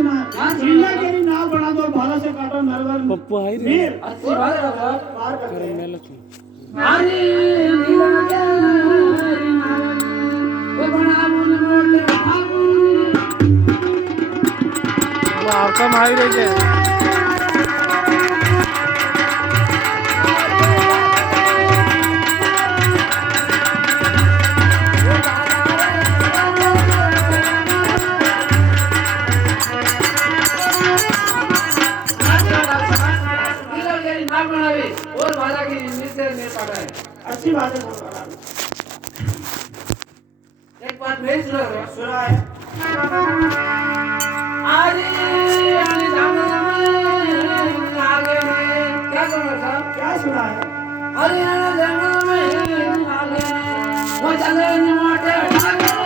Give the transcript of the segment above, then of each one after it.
सुना चिल्ला के लिए नाव बना दो भाला से काटो नरवर पप्पू है रे वीर अच्छी बात है बाबा पार कर करम मेला की अरे नीला के वो बना बोल मोटे भागो वो आपका माई रे जे और भाला की मिलते में पड़ा है अच्छी बात है सरदार एक बात भेज लो सुना है अरे अरे जाने आगे क्या सुना साहब क्या सुना है अरे अरे जाने आगे वो चले मोटे भागो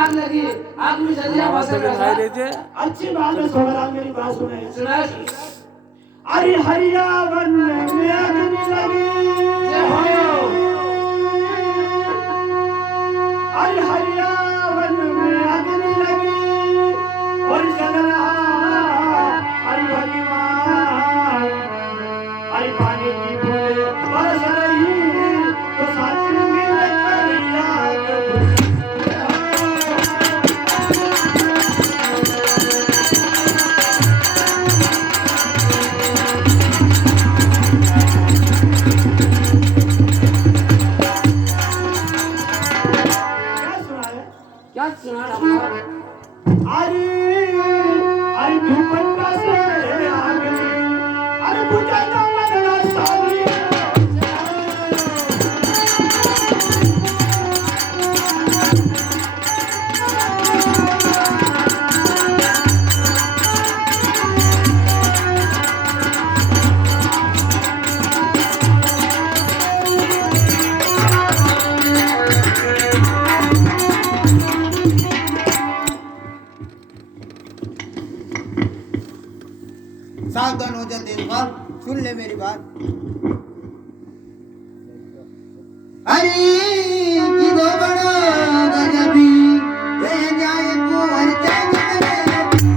आग लगी आग में जल्दी आवाज भाई रे जे अच्छी बात है सरदार मेरी बात सुने सुना अरे हरिया वन में अग्नि लगी अरे हरिया वन में अग्नि लगी और जल रहा अरे भगवान अरे पानी की बूंदे बरस रही तो साथ मिल कर याद क्या सुना रहा अरे अरे दुपट्टा से आगे अरे बुझा ना मेरा साथी सावधान हो जा देवपाल सुन ले मेरी बात अरे की दो बड़ा गजबी ये जाए को हर जाए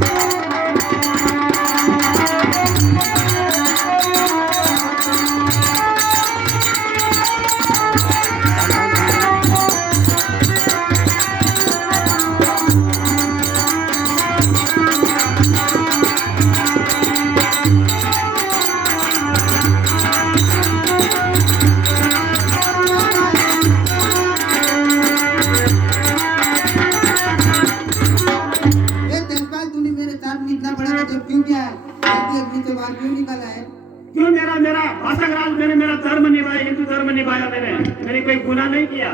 क्यों मेरा मेरा भाषाग्राज मेरा धर्म निभाया हिंदू धर्म निभाया मैंने कोई गुनाह नहीं किया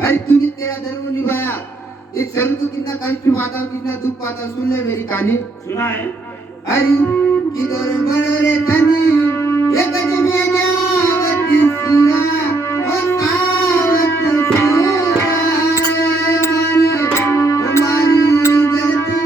अरे तूने तेरा धर्म निभाया इस शर्म को कितना कष्ट पाता कितना दुख पाता सुन ले मेरी कहानी सुना है अरे किधर बड़े रे धनी ये गजबी जावत सुना ओ सावत सुना हमारी धरती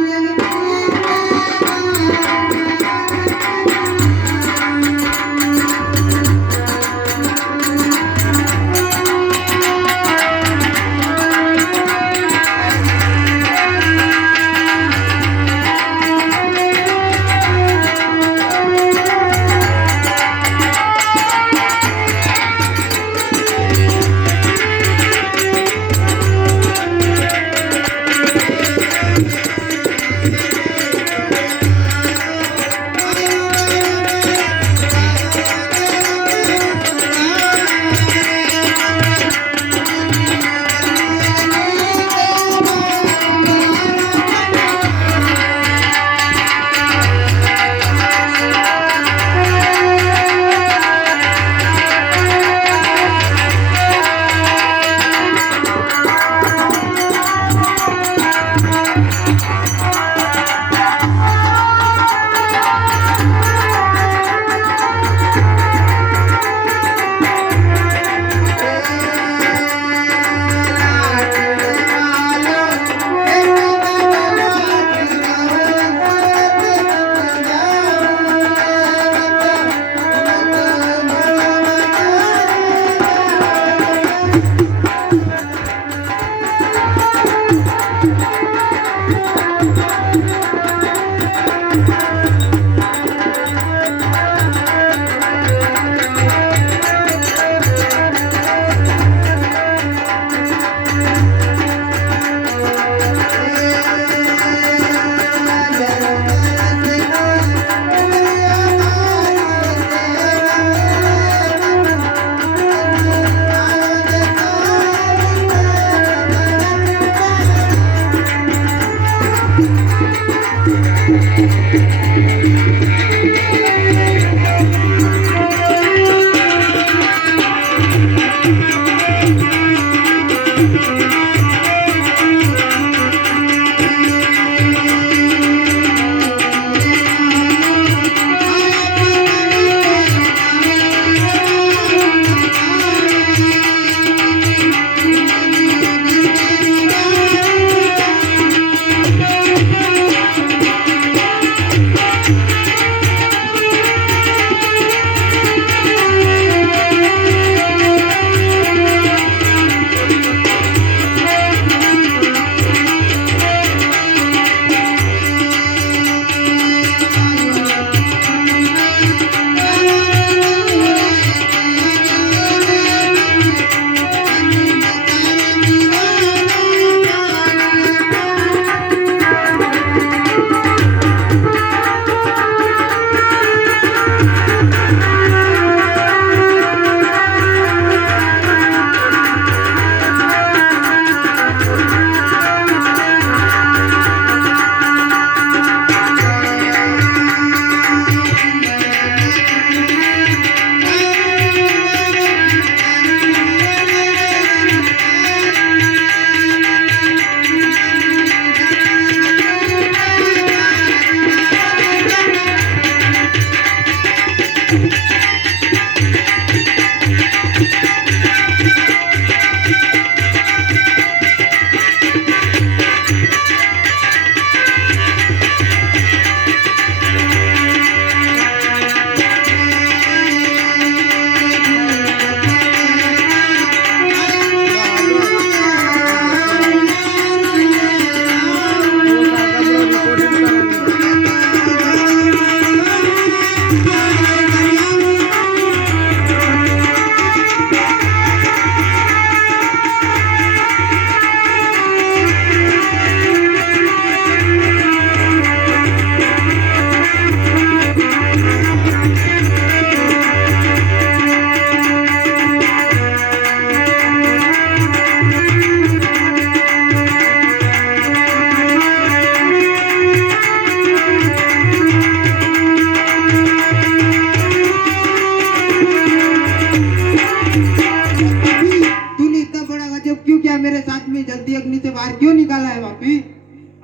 तूने इतना बड़ा गजब क्यों किया मेरे साथ में? जल्दी अग्नि से बाहर क्यों निकाला है वापी?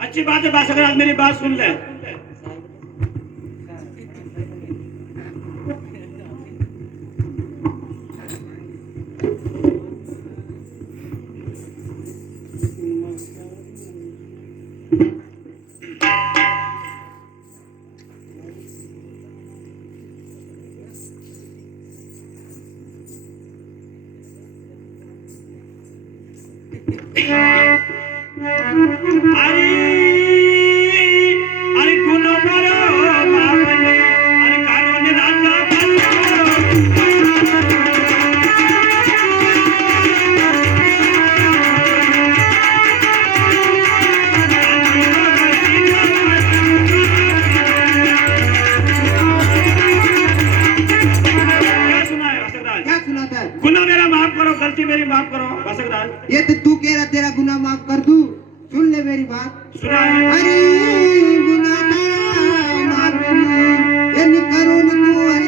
अच्छी बात है बासकराज, मेरी बात सुन ले। अरे अरे गुनो करो बापने, अरे कारो ने राजा क्या सुना है बासकराज? क्या सुनाता है? गुना मेरा माफ करो, गलती मेरी माफ करो बासकराज। ये तो तू कह रहा तेरा गुनाह माफ कर दूं। सुन ले मेरी बात। सुना है? अरे गुनाह तेरा माफ नहीं, ये निकरो निको अरे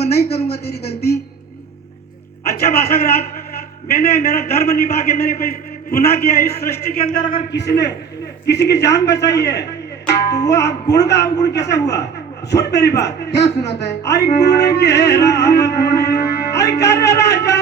नहीं करूंगा तेरी गलती। अच्छा बासकराज, मैंने मेरा धर्म निभा के मैंने कोई गुनाह किया? इस सृष्टि के अंदर अगर किसी ने किसी की जान बचाई है तो वो गुण का अवगुण कैसे हुआ? सुन मेरी बात। क्या सुनाता है? अरे गुण के राम गुण, अरे कर राजा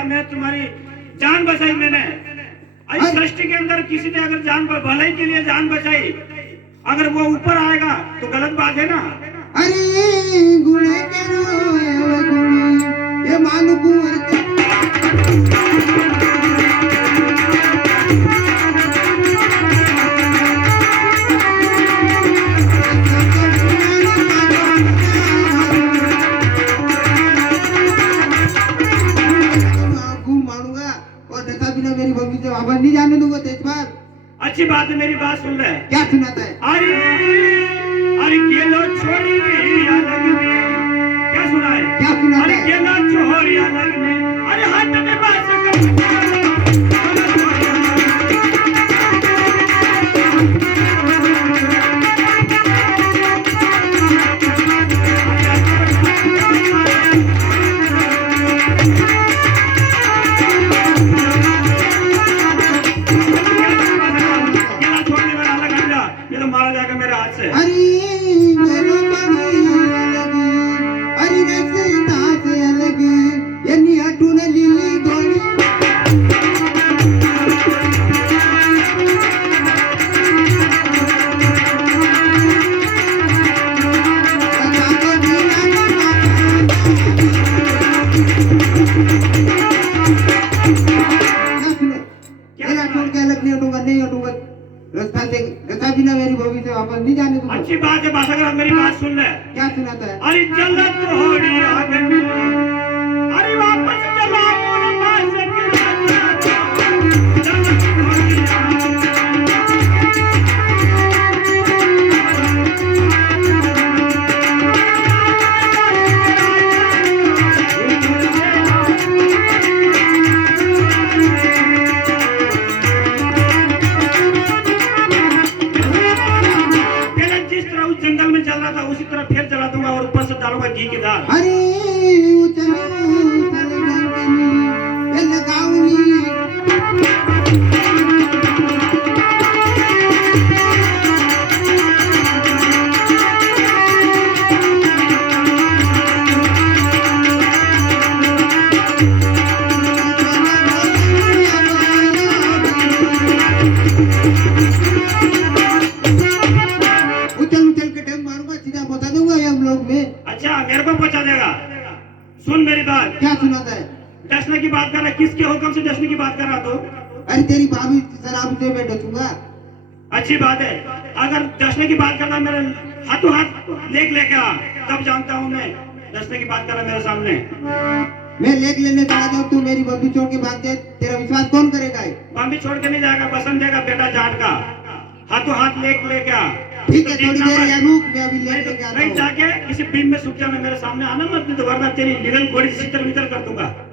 मैं तुम्हारी जान बचाई मैंने। इस सृष्टि के अंदर किसी ने अगर जान भलाई के लिए जान बचाई, अगर वो ऊपर आएगा तो गलत बात है ना? अरे गुणे करो ये मालू मेरी बगीचे से वापस नहीं जाने दूंगा तेजपाल। अच्छी बात है, मेरी बात सुन ले। क्या सुनाता है? अरे अरे केलो छोड़ी अलग में, क्या सुना है? क्या सुनाता अरे है? केलो छोड़ी अलग में, अरे हाथ में बात मारा जाएगा मेरे हाथ से। रथा बिना मेरी भूमि से वापस नहीं जाने दूंगा। अच्छी बात है बासकराज, मेरी बात सुन ले। क्या सुनाता है? अरे चल थोड़ी आगे, अरे वापस चला किसके हुक्म से डसने की बात कर रहा तू? अरे तेरी भाभी शराब से मैं डसूंगा? अच्छी बात है, अगर डसने की बात करना मेरे हाथों हाथ लेके आ, तब जानता हूँ मैं डसने की बात करना मेरे सामने। मैं लेक लेने चला जाऊं, तू मेरी बम्बी छोड़ के भाग जाए, तेरा विश्वास कौन करेगा? बम्बी छोड़ के नहीं जाएगा, पसंद देगा बेटा जाट का। हाथों हाथ लेके आ। ठीक है, तो थोड़ी देखना देर मत। या रुक, मैं अभी लेके आता नहीं हूँ। जाके किसी बीम में सूख जाना, मेरे सामने आना मत, नहीं तो वरना तेरी निगल गोली से छितर-वितर कर दूंगा।